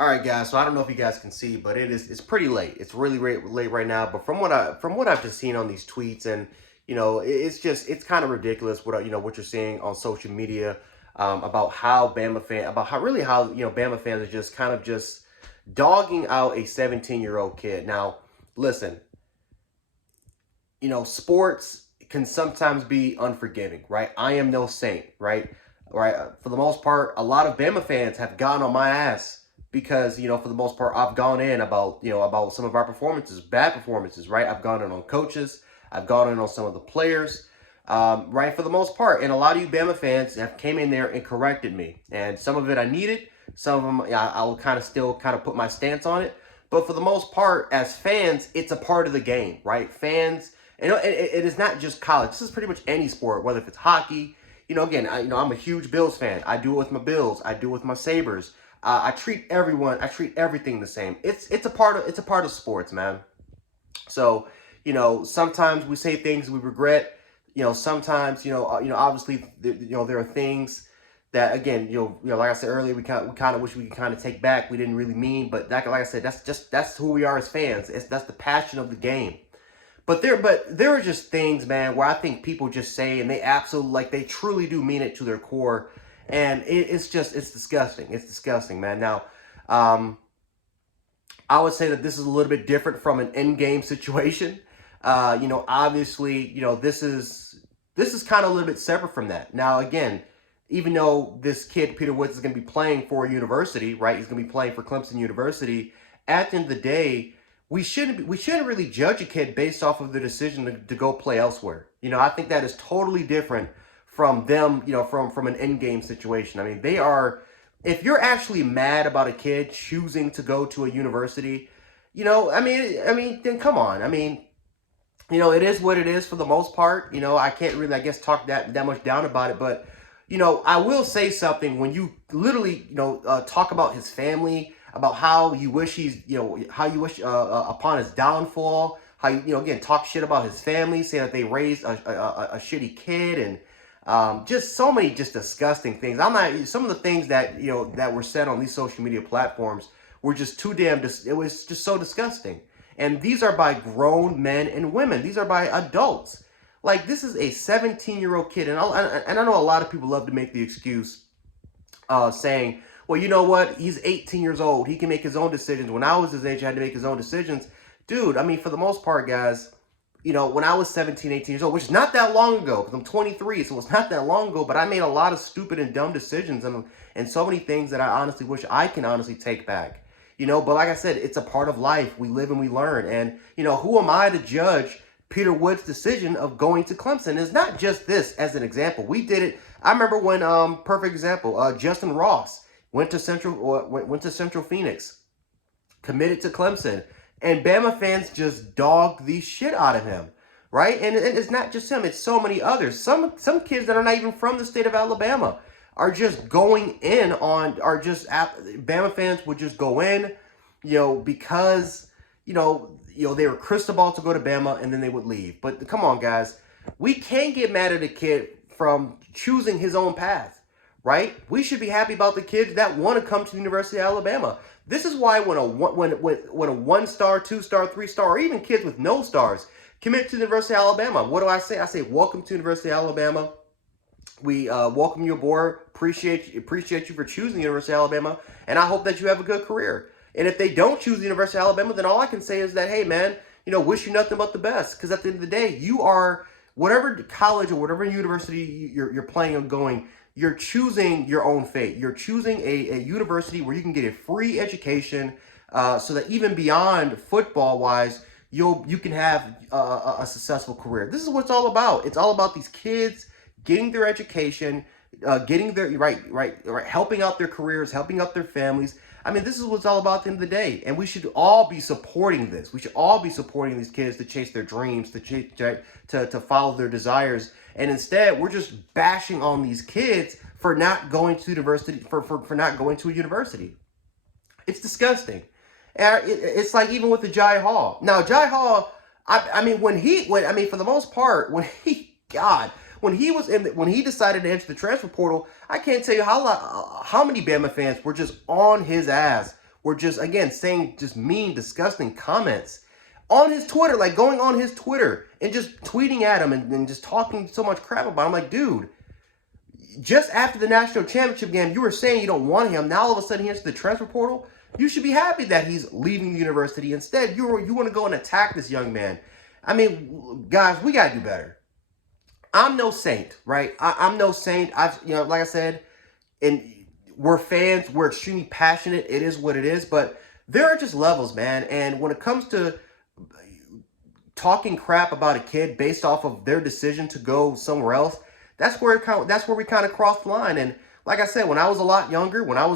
All right, guys. So I don't know if you guys can see, but it's pretty late. It's really late right now. But from what I've just seen on these tweets, and it's kind of ridiculous what you're seeing on social media about how Bama fans are just kind of just dogging out a 17-year-old kid. Now, listen, sports can sometimes be unforgiving, right? I am no saint, right? Right. For the most part, a lot of Bama fans have gone on my ass because for the most part, I've gone in about some of our performances, bad performances, right? I've gone in on coaches, I've gone in on some of the players, right? For the most part, and a lot of you Bama fans have came in there and corrected me, and some of it I needed, some of them I will still put my stance on it, but for the most part, as fans, it's a part of the game, right? Fans. It is not just college. This is pretty much any sport, whether if it's hockey. Again, I'm a huge Bills fan. I do it with my Bills. I do it with my Sabres. I treat everything the same. It's a part of sports, man. So, sometimes we say things we regret. Sometimes, obviously, there are things that, again, like I said earlier, we kind of wish we could kind of take back. We didn't really mean, but like I said, that's who we are as fans. That's the passion of the game. But there are just things, man, where I think people just say, and they absolutely, like, they truly do mean it to their core, and it's disgusting. It's disgusting, man. Now, I would say that this is a little bit different from an end game situation. Obviously, this is kind of a little bit separate from that. Now, again, even though this kid Peter Woods is going to be playing for a university, right? He's going to be playing for Clemson University. At the end of the day, we shouldn't really judge a kid based off of the decision to go play elsewhere. I think that is totally different from them, from an end game situation. I mean, if you're actually mad about a kid choosing to go to a university, then come on. I mean, it is what it is for the most part. I can't really, I guess, talk that much down about it, but I will say something when you literally, talk about his family, about how you wish upon his downfall, how again, talk shit about his family, say that they raised a shitty kid, and just so many just disgusting things. Some of the things that that were said on these social media platforms were just too damn. It was just so disgusting. And these are by grown men and women. These are by adults. Like, this is a 17-year-old kid, and I know a lot of people love to make the excuse, saying, well, you know what? He's 18 years old. He can make his own decisions. When I was his age, I had to make his own decisions. Dude, I mean, for the most part, guys, when I was 17, 18 years old, which is not that long ago, because I'm 23, so it's not that long ago, but I made a lot of stupid and dumb decisions and so many things that I honestly wish I can honestly take back. But like I said, it's a part of life. We live and we learn. And, who am I to judge Peter Wood's decision of going to Clemson? It's not just this as an example. We did it. I remember when, perfect example, Justin Ross went to Central Phoenix, committed to Clemson, and Bama fans just dogged the shit out of him, right? And it's not just him; it's so many others. Some kids that are not even from the state of Alabama are just going in on, Bama fans would just go in, because they were Cristobal to go to Bama, and then they would leave. But come on, guys, we can't get mad at a kid from choosing his own path, right? We should be happy about the kids that want to come to the University of Alabama. This is why when a 1-star, 2-star, 3-star, or even kids with no stars commit to the University of Alabama, what do I say? I say, welcome to the University of Alabama. We welcome you aboard. Appreciate you for choosing the University of Alabama, and I hope that you have a good career. And if they don't choose the University of Alabama, then all I can say is that, hey, man, wish you nothing but the best. Because at the end of the day, you are, whatever college or whatever university you're planning on going, you're choosing your own fate. You're choosing a university where you can get a free education, so that even beyond football-wise, you can have a successful career. This is what it's all about. It's all about these kids getting their education, getting their right, helping out their careers, helping out their families. I mean, this is what it's all about at the end of the day, and we should all be supporting this. We should all be supporting these kids to chase their dreams, to follow their desires, and instead, we're just bashing on these kids for not going to university, for not going to a university. It's disgusting. And it's like even with the Jai Hall. Now, Jai Hall, I mean, for the most part, when he decided to enter the transfer portal, I can't tell you how many Bama fans were just on his ass were just, again, saying just mean, disgusting comments on his Twitter, like going on his Twitter and just tweeting at him and just talking so much crap about him. I'm like, dude, just after the national championship game, you were saying you don't want him. Now all of a sudden he enters the transfer portal. You should be happy that he's leaving the university. Instead, you want to go and attack this young man. I mean, guys, we gotta do better. I'm no saint, right? I'm no saint. Like I said, and we're fans. We're extremely passionate. It is what it is. But there are just levels, man. And when it comes to talking crap about a kid based off of their decision to go somewhere else, that's where we kind of crossed the line. And like I said, when I was a lot younger, and I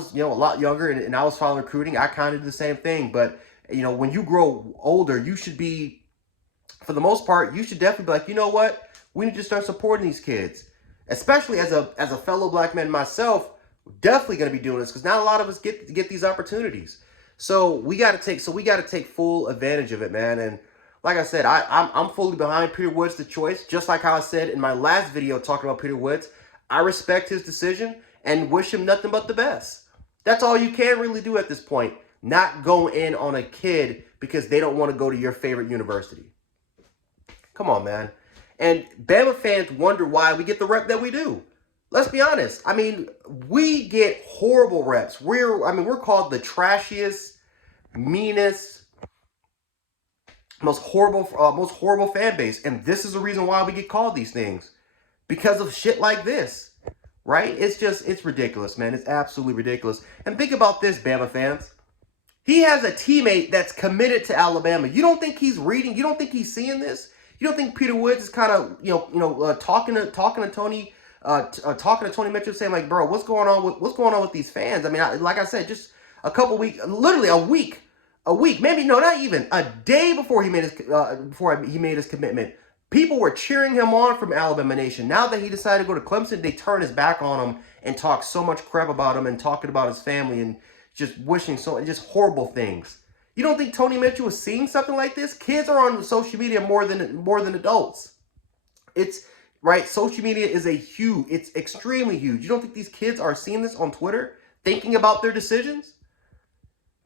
was following recruiting, I kind of did the same thing. But when you grow older, you should be, for the most part, you should definitely be like, you know what? We need to start supporting these kids, especially as a fellow black man myself. Definitely going to be doing this because not a lot of us get these opportunities. So we got to take full advantage of it, man. And like I said, I'm fully behind Peter Woods, the choice. Just like how I said in my last video talking about Peter Woods, I respect his decision and wish him nothing but the best. That's all you can really do at this point. Not go in on a kid because they don't want to go to your favorite university. Come on, man. And Bama fans wonder why we get the rep that we do. Let's be honest. I mean, we get horrible reps. We're called the trashiest, meanest, most horrible fan base. And this is the reason why we get called these things. Because of shit like this. Right? It's ridiculous, man. It's absolutely ridiculous. And think about this, Bama fans. He has a teammate that's committed to Alabama. You don't think he's reading? You don't think he's seeing this? You don't think Peter Woods is kind of talking to Tony Mitchell, saying like, bro, what's going on with these fans? I mean, like I said, just a couple weeks, literally a week, maybe no, not even a day before he made his commitment. People were cheering him on from Alabama Nation. Now that he decided to go to Clemson, they turn his back on him and talk so much crap about him and talking about his family and just wishing just horrible things. You don't think Tony Mitchell is seeing something like this? Kids are on social media more than adults. It's right. Social media is it's extremely huge. You don't think these kids are seeing this on Twitter, thinking about their decisions?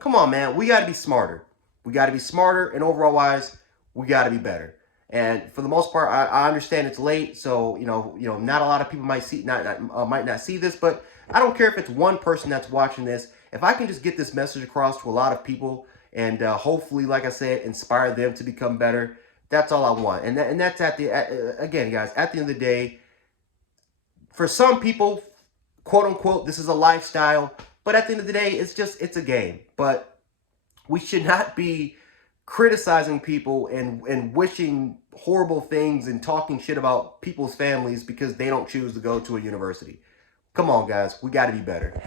Come on, man. We got to be smarter. We got to be smarter, and overall wise, we got to be better. And for the most part, I understand it's late, so not a lot of people might not see this, but I don't care if it's one person that's watching this. If I can just get this message across to a lot of people and hopefully, like I said, inspire them to become better, that's all I want. And that's again, guys, at the end of the day, for some people, quote unquote, this is a lifestyle, but at the end of the day, it's a game. But we should not be criticizing people and wishing horrible things and talking shit about people's families because they don't choose to go to a university. Come on, guys. We got to be better.